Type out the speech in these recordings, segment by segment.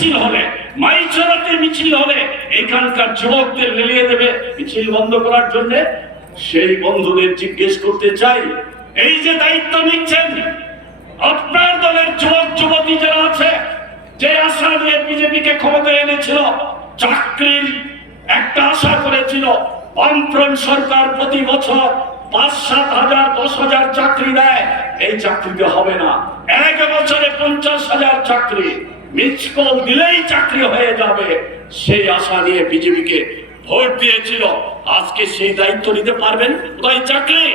মিছিল হলে মাইচরাতে মিছিল হলে এখানকার যুবকদের লেলিয়ে দেবে। মিছিল বন্ধ করার জন্য সেই বন্ধুদের জিজ্ঞেস করতে চাই। এই যে দায়িত্ব নিচ্ছেন, আপনার দলের যুবক, যুবতী যারা আছে, যে আশা নিয়ে বিজেপিকে ক্ষমতা এনেছিল, চাকরির একটা আশা করেছিল, বামফ্রন্ট সরকার প্রতি বছর পাঁচ, সাত হাজার, দশ হাজার চাকরি দেয়। এই চাকরিতে হবে না। এক বছরে পঞ্চাশ হাজার চাকরি। মিস কল দিলেই চাকরি হয়ে যাবে। সেই আশা নিয়ে বিজেপিকে ভোট দিয়েছিল। আজকে সেই দায়িত্ব নিতে পারবেন? কোথায় চাকরি?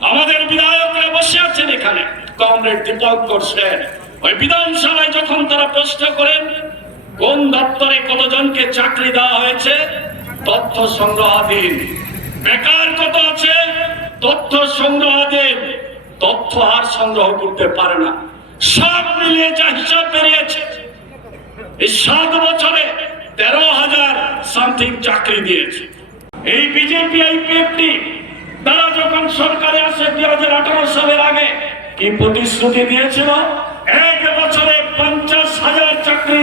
আমাদের বিধায়করা বসে আছেন এখানে। কমরেড দীপঙ্কর সেন। ওই বিধানসভায় যখন তারা প্রশ্ন করেন, কোন দপ্তরে কতজনকে চাকরি দেওয়া হয়েছে? তথ্য সংগ্রহাধীন বেকার কত আছে? তথ্য সংগ্রহাধীন তথ্য আর সংগ্রহ করতে পারে না। সব মিলিয়ে যা হিসাব বেরিয়েছে সাত বছরে তেরো হাজার সামথিং চাকরি দিয়েছে। এই বিজেপি আইপিএফটি তারা যখন সরকারে আসে দুই হাজার আঠারো সালের আগে, কি প্রতিশ্রুতি দিয়েছিল? এক বছরে পঞ্চাশ হাজার চাকরি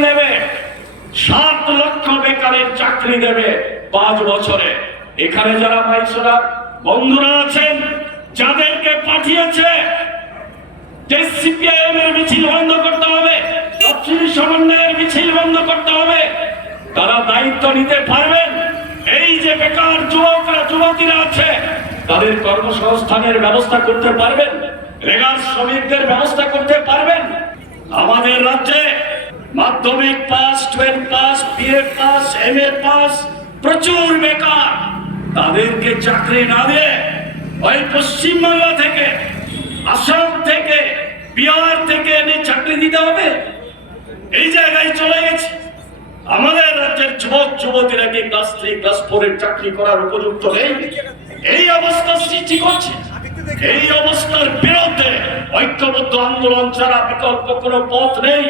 সাত লক্ষ বেকারের চাকরি দেবে পাঁচ বছরে। এখানে যারা মাইসরা, বন্ধুরা আছেন, যাদেরকে পাঠিয়েছে সিপিআইএম এর মিছিল বন্ধ করতে হবে তারা দায়িত্ব নিতে পারবেন। এই যে বেকার যুবকরা, যুবতীরা আছে, তাদের কর্মসংস্থানের ব্যবস্থা করতে পারবেন। রেগার শ্রমিকদের ব্যবস্থা করতে পারবেন। আমাদের রাজ্যে মাধ্যমিক pass, twelve pass, BA pass M A pass, প্রচুর বেকার। তাদেরকে চাকরি না দিয়ে ওই পশ্চিমবাংলা থেকে, আসাম থেকে, বিহার থেকে এনে চাকরি দিতে হবে। এই জায়গায় চলে গেছে। আমাদের রাজ্যের যুবক, যুবতীরা কি ক্লাস থ্রি ক্লাস ফোর এর চাকরি করার উপযুক্ত নেই? এই অবস্থা সৃষ্টি করছে। এই অবস্থার বিরুদ্ধে ঐক্যবদ্ধ আন্দোলন ছাড়া বিকল্প কোনো পথ নেই।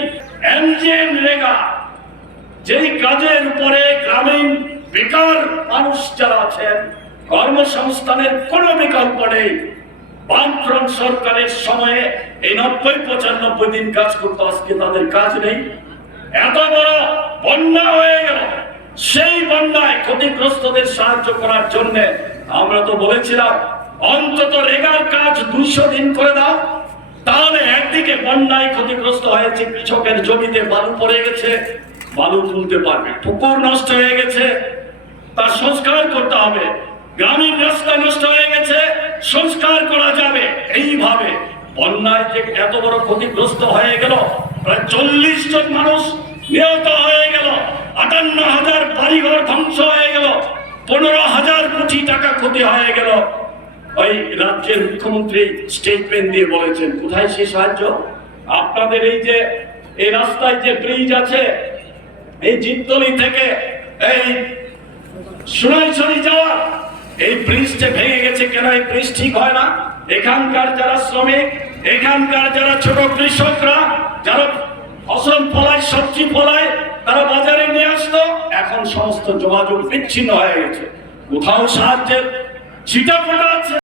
এমজিএম রেগা, যেই কাজের উপরে গ্রামীণ বেকার মানুষ যারা আছেন, কর্মসংস্থানের কোনো বিকল্প নেই। বামফ্রন্ট সরকারের সময়ে এই নব্বই, পঁচানব্বই দিন কাজ করতো, আজকে তাদের কাজ নেই। বন্যা হয়ে গেল। সেই বন্যায় ক্ষতিগ্রস্তদের সাহায্য করার জন্য আমরা তো বলেছিলাম, অন্তত রেগার কাজ দুইশো দিন করে দাও। তাহলে একদিকে বন্যায় ক্ষতিগ্রস্ত হয়েছে, কৃষকের জমিতে বালু পড়ে গেছে, বালু তুলতে পারবে, পুকুর নষ্ট হয়ে গেছে। তার সংস্কার করতে হবে। গ্রামীণ রাস্তা নষ্ট হয়ে গেছে, সংস্কার করা যাবে। এইভাবে বন্যায় যে এত বড় ক্ষতিগ্রস্ত হয়ে গেল, প্রায় চল্লিশ জন মানুষ নিহত হয়ে আটান্ন হাজার বাড়িঘর ধ্বংস হয়ে গেল। পনেরো হাজার কোটি টাকা ক্ষতি হয়ে গেল। ওই রাজ্যের মুখ্যমন্ত্রী স্টেটমেন্ট দিয়ে বলেছেন, কোথায় সেই সাহায্য? আপনাদের এই যে, এই রাস্তায় যে ব্রিজ আছে, এই জিততলি থেকে এই সোনাইছড়ি যাওয়া, এই ব্রিজটা ভেঙে গেছে। কেন এই ব্রিজ ঠিক হয় না? এখানকার যারা শ্রমিক, এখানকার যারা ছোট কৃষকরা, যারা ফসল ফলায়, সবজি ফলায় তারা বাজারে নিয়ে আসতো এখন সমস্ত যোগাযোগ বিচ্ছিন্ন হয়ে গেছে। কোথাও সাহায্যের ছিটা ফোটা আছে।